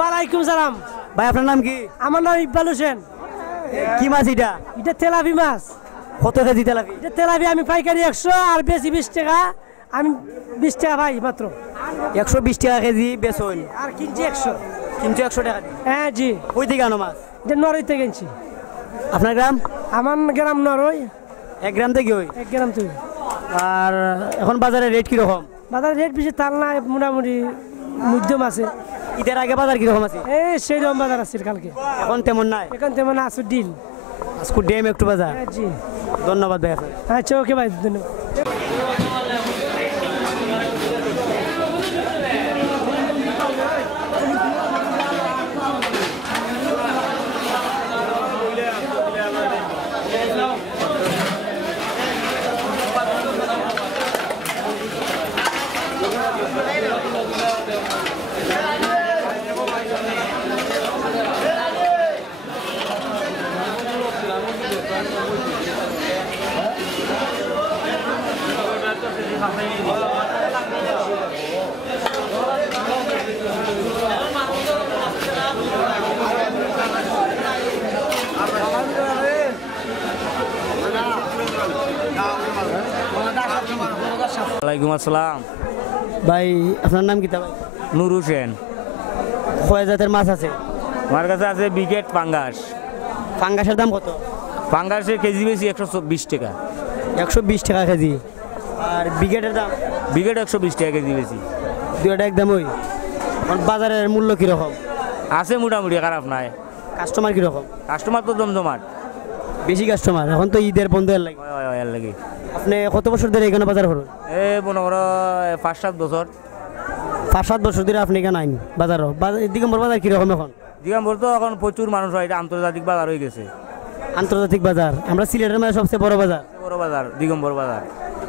ওয়ালাইকুম সালাম। ভাই আপনার নাম কি? আমার নাম ইকবাল হোসেন। কি মাছ এটা? এটা তেলাপি মাছ। কত কেজি তেলাপি? এটা তেলাপি আমি পাইকারি 100 আর বেশি 20 টাকা। আমি 20 টাকা ভাই মাত্র। 120 টাকা কেজি বেচুন আর কিনছি 100। কিন্তু 100 টাকা দিয়ে। হ্যাঁ জি। কই থেকে আনো মাছ? এটা নরই থেকে কিনছি। আপনার গ্রাম? আমার গ্রাম নরই। 1 গ্রাম থেকে ওই? 1 গ্রাম থেকে। আর এখন বাজারে রেট কি রকম? বাজার রেট বেশি তাল না, মোটামুটি মধ্যম আছে। ঈদের আগে বাজার কি রকম আছে? এই সেই রকম বাজার আছে কালকে। এখন তেমন নাই? এখন তেমন আছে ডিল। আজকে ডেম একটু বাজার। হ্যাঁ জি। ধন্যবাদ ভাই আপনার। আচ্ছা ওকে ভাই, ধন্যবাদ। ওয়ালাইকুম আসসালাম। ভাই আপনার নাম কি? তা ভাই নূর হোসেন। কয় জাতের মাছ আছে? আমার কাছে আছে বিকেট পাঙ্গাস। পাঙ্গাসের দাম কত? পাঙ্গাসের কেজি বেশি 120 টাকা। 120 টাকা কেজি। আর বিকেটের দাম? বিকেট 120 টাকা কেজি বেশি। দুইটা একদম ওই। এখন বাজারের মূল্য কিরকম? আছে মোটামুটি, খারাপ নাই। কাস্টমার কিরকম? কাস্টমার তো জমজমাট। বেশি কাস্টমার। এখন তো ঈদের বন্ধ এর লাগে। এর লাগে আপনি কত বছর ধরে এখানে বাজার করুন? মনে করো 5-7 বছর। 5-7 বছর ধরে আপনি এখানে আইন বাজারও। দিগম্বর বাজার কিরকম এখন? দিগম্বর তো এখন প্রচুর মানুষ হয়, এটা আন্তর্জাতিক বাজার হয়ে গেছে। আন্তর্জাতিক বাজার। আমরা সিলেটের মধ্যে সবচেয়ে বড় বাজার। বড় বাজার দিগম্বর বাজার।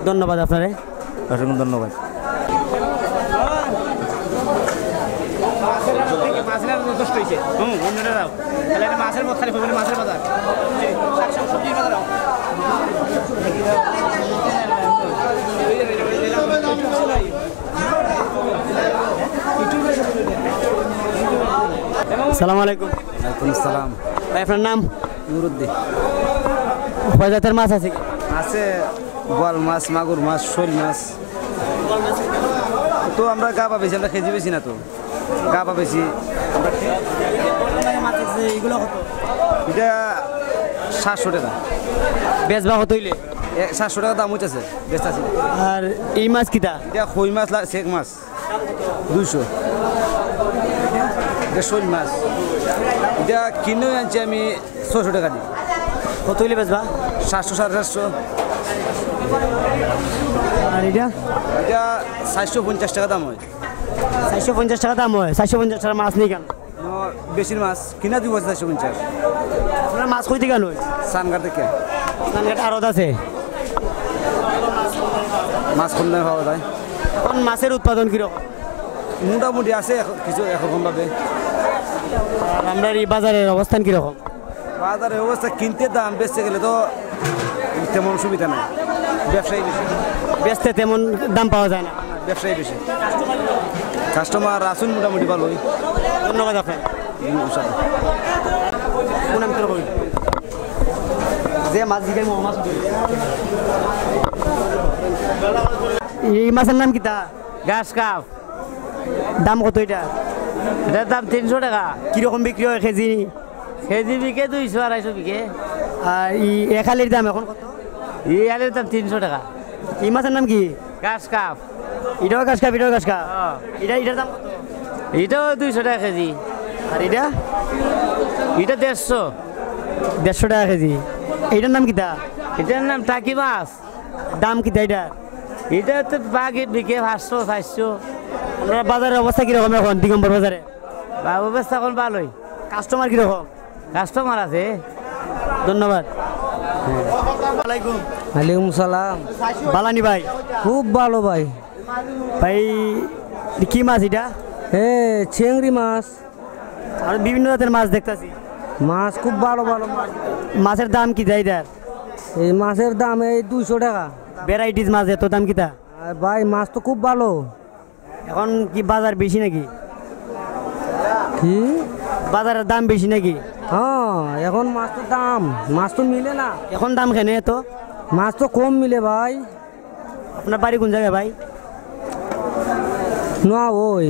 ধন্যবাদ আপনারে। অসংখ্য ধন্যবাদ। আসসালামু আলাইকুম। ওয়ালাইকুম আসসালাম। ভাই আপনার নাম? নুরুদ্দিন। কয় জাতের মাছ আছে? আছে বোয়াল মাছ, মাগুর মাছ, শোল মাছ। তো আমরা গাবা বেশি, আমরা খেজি বেশি না, তো গাবা বেশি। এগুলো কত? এটা 700 টাকা। বেচবা কত হইলে? 700 টাকা দাম হইতেছে, বেচতে আছে। আর এই মাছ কিটা? এটা খই মাছ, চেক মাছ 200। এটা শোল মাছ, এটা কিনে আনছি আমি 600 টাকা দিই। কত হইলে বেচবা? 700, 750। আর এটা? এটা 450 টাকা দাম হয়। 450 টাকা দাম হয়। 450 টাকা মাছ নেই কেন? বেশির মাছ কিনা দিব 450। আপনার মাছ কই থেকে আনুন? সানগার থেকে। স্নানঘাট আড়ত আছে। মাছ খুললে পাওয়া যায়। এখন মাছের উৎপাদন কিরকম? মোটামুটি আছে কিছু একরকমভাবে। আর আপনার এই বাজারের অবস্থান কিরকম? বাজারের অবস্থা কিনতে দাম, বেচতে গেলে তো তেমন সুবিধা নেই। ব্যবসায়ী বেশি, বেচতে তেমন দাম পাওয়া যায় না। ব্যবসায়ী বেশি। কাস্টমার আসুন মোটামুটি ভালোই। ধন্যবাদ আপনার। কোন নাম তোর কই? যে মাছ দিকে মাছ ধরি। এই মাছের নাম কি তা? গাছ কাপ। দাম কত এটা? এটার দাম 300 টাকা। কিরকম বিক্রি হয় কেজি? কেজি বিকে 200-250 বিকে। আর এই এখালির দাম এখন কত? এই আলের দাম 300 টাকা। এই মাছের নাম কি? গাছ কাপ। এটাও গাছ খাপ, এটাও গাছ খাপ। এটার দাম কত? এটাও 200 টাকা কেজি। আর এটা? এটা 150। 150 টাকা কেজি। এইটার নাম কি তা? এটার নাম টাকি মাছ। দাম কি তা এটা? এটা তো বাঘে বিকে 500-400। আপনার বাজারের অবস্থা কিরকম এখন দিগম্বর বাজারে? বাবু ব্যবস্থা এখন ভালোই। কাস্টমার কিরকম? কাস্টমার আছে। ধন্যবাদ। ওয়ালাইকুম। ওয়ালাইকুম সালাম। বালানি ভাই? খুব ভালো ভাই। ভাই কি মাছ এটা? চিংড়ি মাছ। আর বিভিন্ন জাতের মাছ দেখতেছি। মাছ খুব ভালো ভালো মাছ। মাছের দাম কি দেয় এটার? এই মাছের দাম এই 200 টাকা। ভ্যারাইটিস মাছ এত দাম কিতা? ভাই মাছ তো খুব ভালো। এখন কি বাজার বেশি নাকি? কি বাজারের দাম বেশি নাকি? হ্যাঁ এখন মাছ তো দাম, মাছ তো মিলে না, এখন দাম কেনে তো? মাছ তো কম মিলে ভাই। আপনার বাড়ি কোন জায়গায় ভাই? না ওই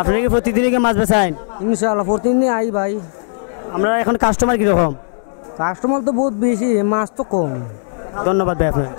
আপনি কি প্রতিদিনই কি মাছ বেচান? ইনশাআল্লাহ প্রতিদিনই আই ভাই। আমরা এখন কাস্টমার কীরকম? কাস্টমার তো বহুত বেশি, মাছ তো কম। ধন্যবাদ ভাই আপনার।